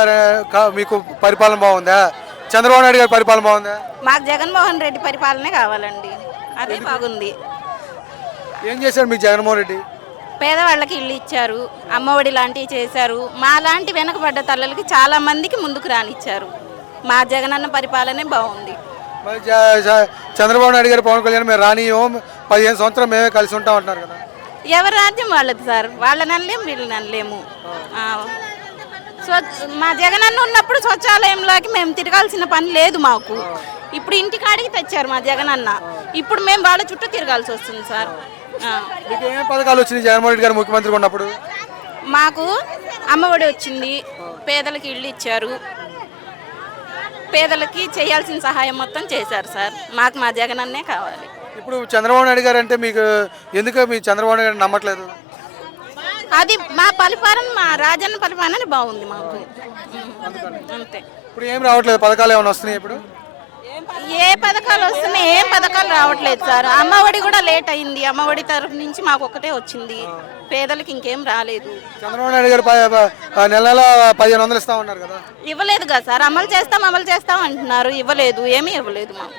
గారు మీకు పరిపాలన బాగుందా, చంద్రబాబు నాయుడు గారి పరిపాలన బాగుందా? మాకు జగన్మోహన్ రెడ్డి పరిపాలనే కావాలండి, అదే బాగుంది. ఏం చేశారు మీకు జగన్మోహన్ రెడ్డి? పేదవాళ్ళకి ఇల్లు ఇచ్చారు, అమ్మఒడి లాంటివి చేశారు. మా లాంటి వెనకబడ్డ తల్లులకి చాలా మందికి ముందుకు రానిచ్చారు. మా జగనన్న పరిపాలనే బాగుంది. మరి చంద్రబాబు నాయుడు గారు, పవన్ కళ్యాణ్ మేము రానియం 15 సంవత్సరం మేమే కలిసి ఉంటాం అంటున్నారు కదా. ఎవరి రాజ్యం వాళ్ళది సార్, వాళ్ళని అనలేము వీళ్ళని అనలేము. మా జగనన్న ఉన్నప్పుడు శౌచాలయంలోకి మేము తిరగాల్సిన పని లేదు మాకు. ఇప్పుడు ఇంటికాడికి తెచ్చారు మా జగనన్న, ఇప్పుడు మేము వాళ్ళ చుట్టూ తిరగాల్సి వస్తుంది సార్. మీకు ఏమేమి పథకాలు వచ్చినాయి జగన్మోహన్ రెడ్డి గారు ముఖ్యమంత్రిగా ఉన్నప్పుడు? మాకు అమ్మఒడి వచ్చింది, పేదలకు ఇల్లు ఇచ్చారు, పేదలకి చేయాల్సిన సహాయం మొత్తం చేశారు సార్. మాకు మా జగనన్నే కావాలి. ఇప్పుడు చంద్రబాబు నాయుడు గారు అంటే మీకు ఎందుకు మీ చంద్రబాబు నాయుడు గారు నమ్మట్లేదు? అది మా పరిపాలన, మా రాజన్న పరిపాలన బాగుంది మాకు, అంతే. ఇప్పుడు ఏం రావట్లేదు, పథకాలు ఏమైనా వస్తున్నాయి ఇప్పుడు? ఏ పథకాలు వస్తున్నాయి, ఏం పథకాలు రావట్లేదు సార్. అమ్మఒడి కూడా లేట్ అయింది, అమ్మఒడి తరఫు నుంచి మాకు ఒక్కటే వచ్చింది, పేదలకు ఇంకేం రాలేదు. చంద్రబాబు నాయుడు గారు నెల నెల 1500 ఇస్తా ఉన్నారు కదా. ఇవ్వలేదు కదా సార్, అమలు చేస్తాం అంటున్నారు, ఇవ్వలేదు, ఏమీ ఇవ్వలేదు మాకు.